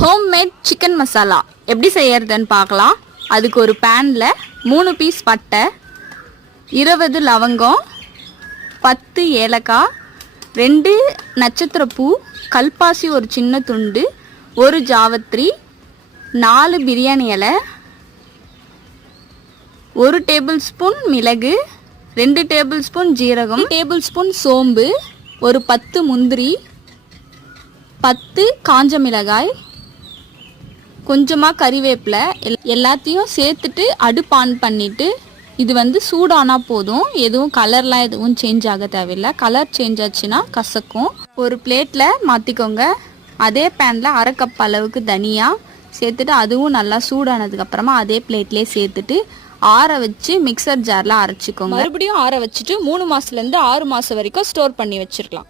Homemade chicken masala எப்படி செய்யறதுன்னு பார்க்கலாம். அதுக்கு ஒரு பேனில் 3 பீஸ் பட்டை, 20 லவங்கம், 10 ஏலக்காய், 2 நட்சத்திரப்பூ, கல்பாசி ஒரு சின்ன துண்டு, 1 ஜாவத்ரி, 4 பிரியாணி இலை, 1 டேபிள் ஸ்பூன் மிளகு, 2 டேபிள் ஸ்பூன் ஜீரகம், டேபிள் ஸ்பூன் சோம்பு, ஒரு 10 முந்திரி, 10 காஞ்ச மிளகாய், கொஞ்சமாக கறிவேப்பிலை எல்லாத்தையும் சேர்த்துட்டு அடுப்பு ஆன் பண்ணிவிட்டு இது சூடானா போதும். எதுவும் கலர்லாம் எதுவும் சேஞ்ச் ஆக தேவையில்லை. கலர் சேஞ்ச் ஆச்சுன்னா கசக்கும். ஒரு பிளேட்டில் மாற்றிக்கோங்க. அதே பேனில் 1/2 கப் அளவுக்கு தனியா சேர்த்துட்டு அதுவும் நல்லா சூடானதுக்கப்புறமா அதே பிளேட்லேயே சேர்த்துட்டு ஆற வச்சு மிக்சர் ஜாரில் அரைச்சிக்கோங்க. மறுபடியும் ஆற வச்சுட்டு 3 மாதத்துலேருந்து 6 மாதம் வரைக்கும் ஸ்டோர் பண்ணி வச்சுருக்கலாம்.